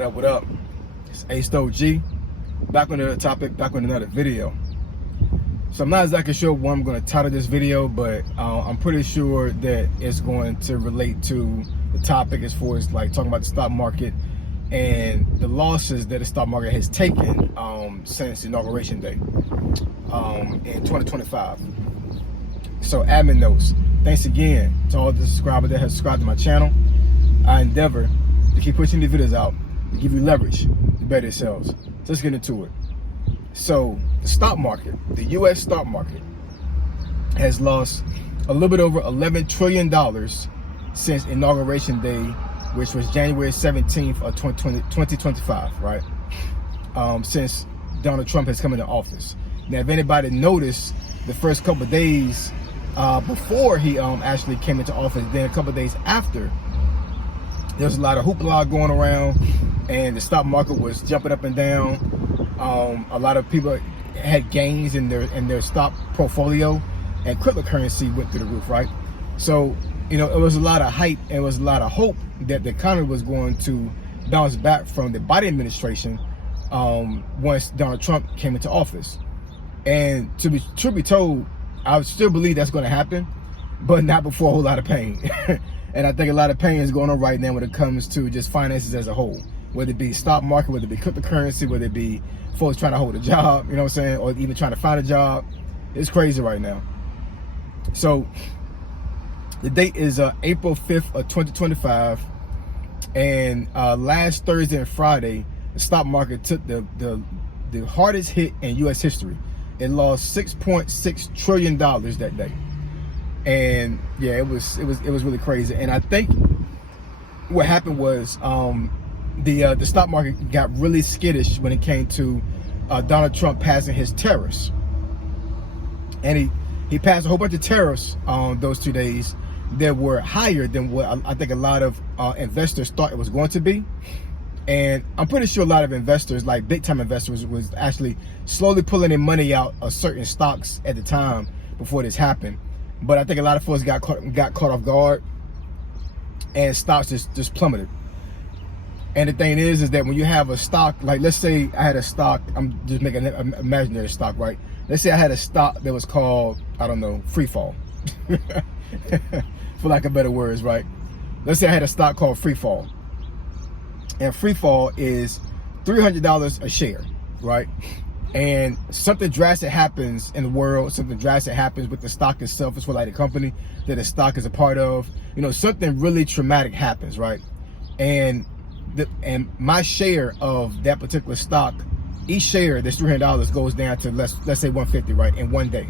What up, what up? It's Ace G. Back on another topic, back on another video. So I'm not exactly sure what I'm going to title this video, but I'm pretty sure that it's going to relate to the topic as far as like talking about the stock market and the losses that the stock market has taken since Inauguration Day in 2025. So admin notes. Thanks again to all the subscribers that have subscribed to my channel. I endeavor to keep pushing these videos out to give you leverage to better it sells. So let's get into it. So the stock market, the U.S. stock market, has lost a little bit over $11 trillion since Inauguration Day, which was January 17th of 2025, right? Since Donald Trump has come into office. Now, if anybody noticed, the first couple of days before he actually came into office, then a couple of days after, there's a lot of hoopla going around, and the stock market was jumping up and down. A lot of people had gains in their stock portfolio, and cryptocurrency went through the roof, right? So, you know, it was a lot of hype, and it was a lot of hope that the economy was going to bounce back from the Biden administration once Donald Trump came into office. And to be told, I still believe that's going to happen, but not before a whole lot of pain. And I think a lot of pain is going on right now when it comes to just finances as a whole, whether it be stock market, whether it be cryptocurrency, whether it be folks trying to hold a job, you know what I'm saying, or even trying to find a job. It's crazy right now. So the date is April 5th of 2025, and last Thursday and Friday, the stock market took the hardest hit in U.S. history. It lost $6.6 trillion that day. And yeah, it was really crazy. And I think what happened was the stock market got really skittish when it came to Donald Trump passing his tariffs. And he passed a whole bunch of tariffs on those 2 days that were higher than what I think a lot of investors thought it was going to be. And I'm pretty sure a lot of investors, like big time investors, was actually slowly pulling their money out of certain stocks at the time before this happened. But I think a lot of folks got caught off guard, and stocks just plummeted. And the thing is that when you have a stock, like let's say I had a stock, I'm just making an imaginary stock, right? Let's say I had a stock that was called, I don't know, Free Fall, for lack of better words, right? Let's say I had a stock called Free Fall, and Free Fall is $300 a share, right? And something drastic happens in the world, something drastic happens with the stock itself, as well like the company that the stock is a part of. You know, something really traumatic happens, right? And my share of that particular stock, each share that's $300 goes down to let's say $150, right, in one day.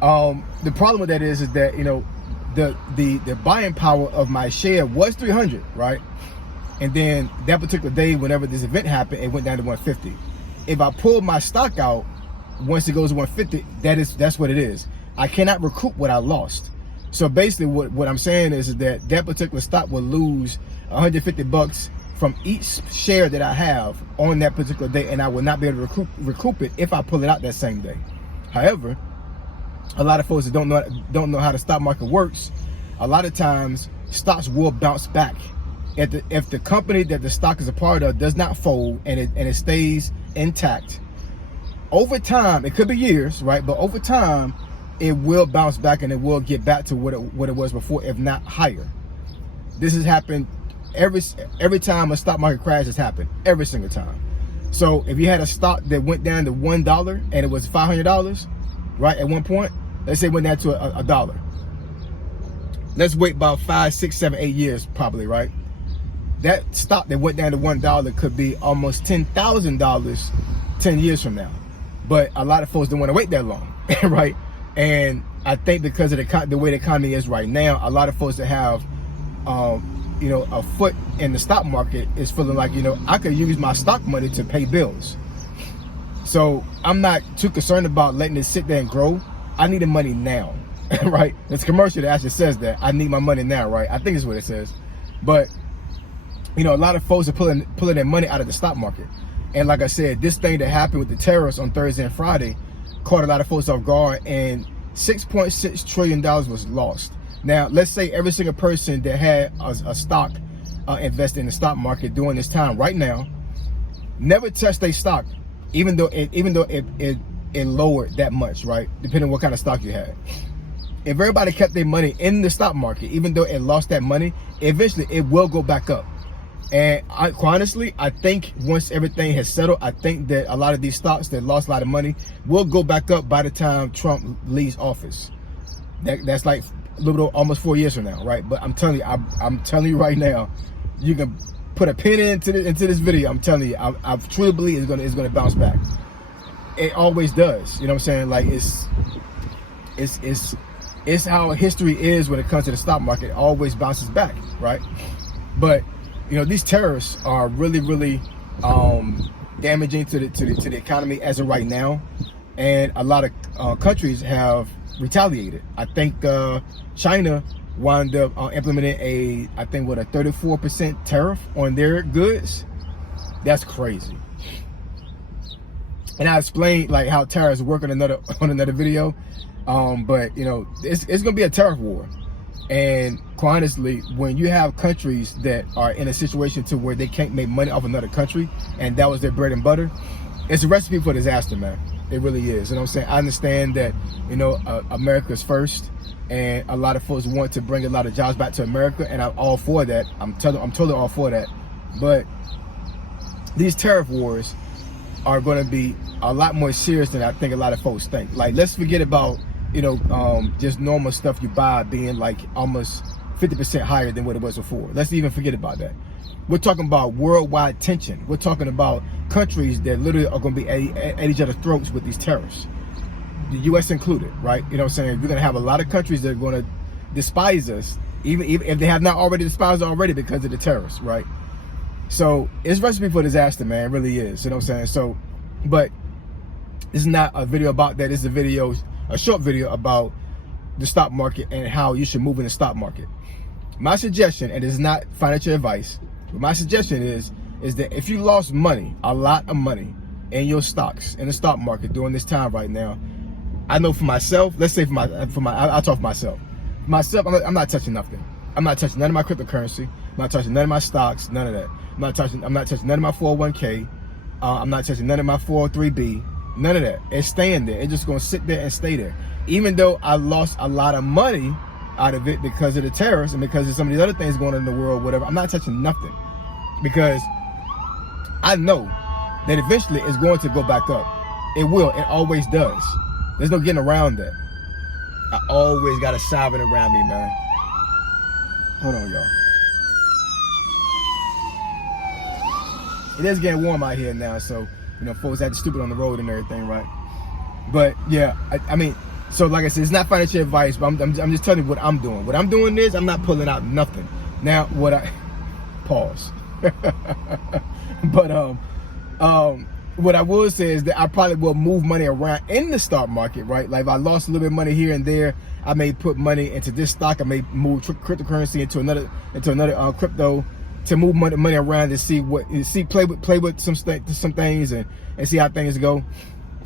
The problem with that is that, you know, the buying power of my share was $300, right? And then that particular day, whenever this event happened, it went down to $150. If I pull my stock out, once it goes to $150, that's what it is. I cannot recoup what I lost. So basically what I'm saying is that particular stock will lose $150 from each share that I have on that particular day, and I will not be able to recoup it if I pull it out that same day. However, a lot of folks that don't know how the stock market works, a lot of times stocks will bounce back. If the company that the stock is a part of does not fold and it stays intact, over time, it could be years, right? But over time, it will bounce back and it will get back to what it was before, if not higher. This has happened every time a stock market crash has happened, every single time. So if you had a stock that went down to $1 and it was $500, right, at one point, let's say it went down to a dollar. Let's wait about 5, 6, 7, 8 years probably, right? That stock that went down to $1 could be almost $10,000 10 years from now. But a lot of folks don't want to wait that long, right? And I think because of the way the economy is right now, a lot of folks that have, you know, a foot in the stock market is feeling like, you know, I could use my stock money to pay bills. So I'm not too concerned about letting it sit there and grow. I need the money now, right? There's a commercial that actually says that I need my money now, right? I think it's what it says. But you know, a lot of folks are pulling their money out of the stock market. And like I said, this thing that happened with the tariffs on Thursday and Friday caught a lot of folks off guard, and $6.6 trillion was lost. Now, let's say every single person that had a stock invest in the stock market during this time right now, never touch their stock, even though it lowered that much, right? Depending on what kind of stock you had. If everybody kept their money in the stock market, even though it lost that money, eventually it will go back up. And honestly, I think once everything has settled, I think that a lot of these stocks that lost a lot of money will go back up by the time Trump leaves office. That's like a little almost 4 years from now, right? But I'm telling you, I'm telling you right now, you can put a pin into this video. I'm telling you, I truly believe it's gonna bounce back. It always does. You know what I'm saying? Like it's how history is when it comes to the stock market. It always bounces back, right? But you know, these tariffs are really damaging to the economy as of right now, and a lot of countries have retaliated. I think China wound up implementing I think a 34% tariff on their goods. That's crazy. And I explained like how tariffs work on another video. But you know, it's gonna be a tariff war. And quite honestly, when you have countries that are in a situation to where they can't make money off another country, and that was their bread and butter, it's a recipe for disaster, man. It really is. You know what I'm saying? I understand that, you know, America's first, and a lot of folks want to bring a lot of jobs back to America, and I'm all for that. I'm totally all for that. But these tariff wars are going to be a lot more serious than I think a lot of folks think. Like, let's forget about, you know, just normal stuff you buy being like almost 50% higher than what it was before. Let's even forget about that. We're talking about worldwide tension. We're talking about countries that literally are going to be at each other's throats with these tariffs, the U.S. included, right? You know what I'm saying? We're going to have a lot of countries that are going to despise us, even if they have not already despised already because of the tariffs, right? So it's recipe for disaster, man. It really is. You know what I'm saying? So, but this is not a video about that. This is a short video about the stock market and how you should move in the stock market. My suggestion, and it's not financial advice, but my suggestion is that if you lost money, a lot of money in your stocks, in the stock market during this time right now, I know for myself, let's say I'll talk for myself. Myself, I'm not touching nothing. I'm not touching none of my cryptocurrency. I'm not touching none of my stocks, none of that. I'm not touching none of my 401k. I'm not touching none of my 403b. None of that. It's staying there. It's just going to sit there and stay there. Even though I lost a lot of money out of it because of the tariffs and because of some of these other things going on in the world, whatever, I'm not touching nothing. Because I know that eventually it's going to go back up. It will. It always does. There's no getting around that. I always got a siren around me, man. Hold on, y'all. It is getting warm out here now, so, you know, folks acting stupid on the road and everything, right? But yeah, I mean, so like I said, it's not financial advice, but I'm just telling you what I'm doing. What I'm doing is I'm not pulling out nothing. Now, pause. But what I will say is that I probably will move money around in the stock market, right? Like if I lost a little bit of money here and there, I may put money into this stock. I may move cryptocurrency into another crypto to move money around and play with some things and see how things go.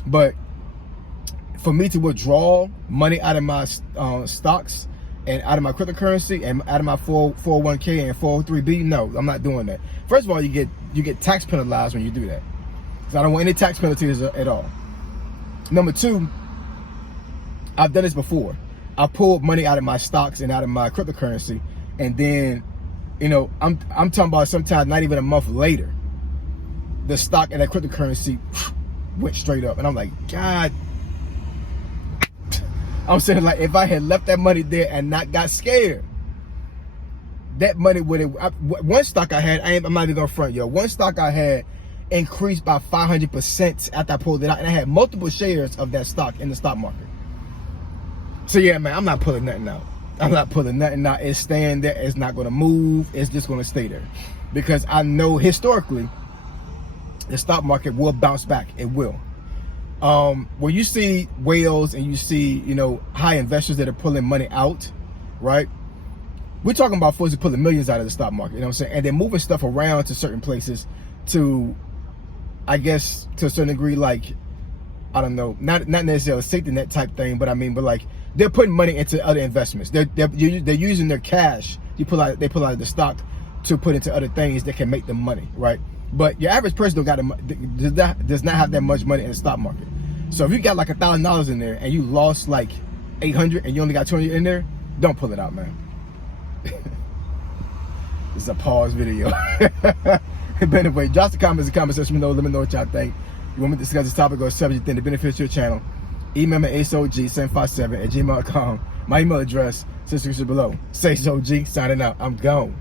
But for me to withdraw money out of my stocks and out of my cryptocurrency and out of my 401k and 403b, no, I'm not doing that. First of all, you get tax penalized when you do that. So I don't want any tax penalties at all. Number two, I've done this before. I pulled money out of my stocks and out of my cryptocurrency, and then, you know, I'm talking about sometimes not even a month later, the stock and that cryptocurrency went straight up, and I'm like, God. I'm saying, like, if I had left that money there and not got scared, that money would have. One stock I had, I'm not even gonna front, yo. One stock I had increased by 500% after I pulled it out, and I had multiple shares of that stock in the stock market. So yeah, man, I'm not pulling nothing out. I'm not pulling nothing out. It's staying there. It's not gonna move. It's just gonna stay there, because I know historically the stock market will bounce back. It will. When you see whales and you see, you know, high investors that are pulling money out, right? We're talking about folks who are pulling millions out of the stock market, you know what I'm saying? And they're moving stuff around to certain places to, I guess, to a certain degree, like, I don't know, not necessarily a safety net type thing, but I mean, but like, they're putting money into other investments. They're using their cash. They pull out of the stock to put into other things that can make them money, right? But your average person does not have that much money in the stock market. So if you got like $1,000 in there and you lost like 800 and you only got 200 in there, don't pull it out, man. It's a pause video. But anyway, drop the comments in the comment section below. Let me know what y'all think. You want me to discuss this topic or subject thing that benefits your channel? Email me asog757@gmail.com. My email address, description below. SageOG signing out. I'm gone.